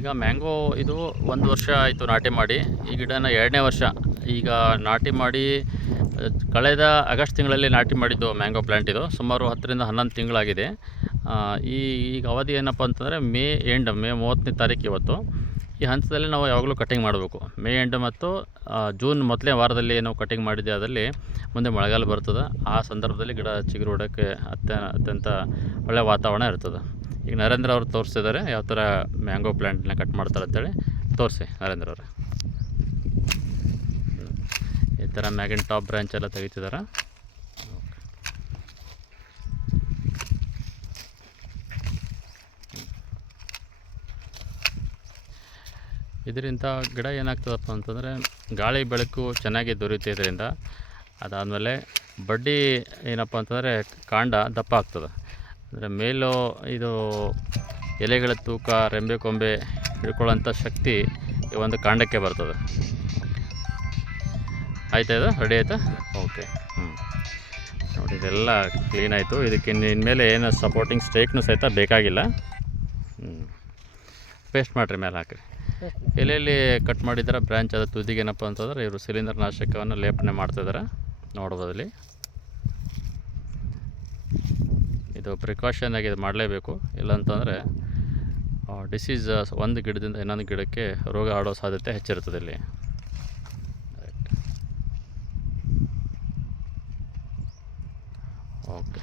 ಈಗ ಮ್ಯಾಂಗೋ ಇದು ಒಂದು ವರ್ಷ ಆಯಿತು ನಾಟಿ ಮಾಡಿ. ಈ ಗಿಡನ ಎರಡನೇ ವರ್ಷ. ಈಗ ನಾಟಿ ಮಾಡಿ ಕಳೆದ ಆಗಸ್ಟ್ ತಿಂಗಳಲ್ಲಿ ನಾಟಿ ಮಾಡಿದ್ದು ಮ್ಯಾಂಗೋ ಪ್ಲ್ಯಾಂಟ್ ಇದು. ಸುಮಾರು ಹತ್ತರಿಂದ ಹನ್ನೊಂದು ತಿಂಗಳಾಗಿದೆ. ಈ, ಈಗ ಅವಧಿ ಏನಪ್ಪ ಅಂತಂದರೆ ಮೇ ಎಂಡ್, ಮೇ ಮೂವತ್ತನೇ ತಾರೀಕು ಇವತ್ತು. ಈ ಹಂತದಲ್ಲಿ ನಾವು ಯಾವಾಗಲೂ ಕಟಿಂಗ್ ಮಾಡಬೇಕು. ಮೇ ಎಂಡ್ ಮತ್ತು ಜೂನ್ ಮೊದಲನೇ ವಾರದಲ್ಲಿ ನಾವು ಕಟಿಂಗ್ ಮಾಡಿದ್ದೆ ಅದರಲ್ಲಿ ಮುಂದೆ ಮಳೆಗಾಲ ಬರ್ತದೆ. ಆ ಸಂದರ್ಭದಲ್ಲಿ ಗಿಡ ಚಿಗುರು ಹೊಡೋಕ್ಕೆ ಅತ್ಯ ಅತ್ಯಂತ ಒಳ್ಳೆಯ ವಾತಾವರಣ ಇರ್ತದೆ. ಈಗ ನರೇಂದ್ರ ಅವರು ತೋರಿಸ್ತಿದ್ದಾರೆ ಯಾವ ಥರ ಮ್ಯಾಂಗೋ ಪ್ಲ್ಯಾಂಟ್ನ ಕಟ್ ಮಾಡ್ತಾರೆ ಅಂತೇಳಿ ತೋರಿಸಿ ನರೇಂದ್ರ ಅವರು. ಈ ಥರ ಮ್ಯಾಗಿನ ಟಾಪ್ ಬ್ರ್ಯಾಂಚ್ ಎಲ್ಲ ತೆಗಿತಿದ್ದಾರೆ. ಇದರಿಂದ ಗಿಡ ಏನಾಗ್ತದಪ್ಪ ಅಂತಂದರೆ ಗಾಳಿ ಬೆಳಕು ಚೆನ್ನಾಗಿ ದೊರೆಯುತ್ತೆ ಇದರಿಂದ. ಅದಾದಮೇಲೆ ಬಡ್ಡಿ ಏನಪ್ಪ ಅಂತಂದರೆ ಕಾಂಡ ದಪ್ಪ ಆಗ್ತದೆ. ಅಂದರೆ ಮೇಲು ಇದು ಎಲೆಗಳ ತೂಕ ರೆಂಬೆ ಕೊಂಬೆ ಹಿಡ್ಕೊಳ್ಳೋಂಥ ಶಕ್ತಿ ಈ ಒಂದು ಕಾಂಡಕ್ಕೆ ಬರ್ತದೆ. ಆಯ್ತಾ ಇದು? ರೆಡಿ ಆಯಿತಾ? ಓಕೆ ಹ್ಞೂ ನೋಡಿ ಇದೆಲ್ಲ ಕ್ಲೀನ್ ಆಯಿತು. ಇದಕ್ಕೆ ಇನ್ಮೇಲೆ ಏನು ಸಪೋರ್ಟಿಂಗ್ ಸ್ಟೇಕ್ನೂ ಸಹಿತ ಬೇಕಾಗಿಲ್ಲ. ಹ್ಞೂ ಪೇಸ್ಟ್ ಮಾಡಿರಿ ಮೇಲೆ ಹಾಕಿರಿ. ಎಲೆಯಲ್ಲಿ ಕಟ್ ಮಾಡಿದ್ರೆ ಬ್ರ್ಯಾಂಚ್ ಅದ ತುದಿಗೆ ಏನಪ್ಪ ಅಂತಂದ್ರೆ ಇವರು ಸಿಲಿಂಡರ್ ನಾಶಕವನ್ನು ಲೇಪನೆ ಮಾಡ್ತಿದ್ದಾರೆ ನೋಡ್ಬೋದು ಇಲ್ಲಿ ಇದು ಪ್ರಿಕಾಷನ್ ಆಗಿ ಇದು ಮಾಡಲೇಬೇಕು. ಇಲ್ಲಾಂತಂದರೆ ಡಿಸೀಸ್ ಒಂದು ಗಿಡದಿಂದ ಇನ್ನೊಂದು ಗಿಡಕ್ಕೆ ರೋಗ ಆಡೋ ಸಾಧ್ಯತೆ ಹೆಚ್ಚಿರ್ತದೆ ಇಲ್ಲಿ. ಓಕೆ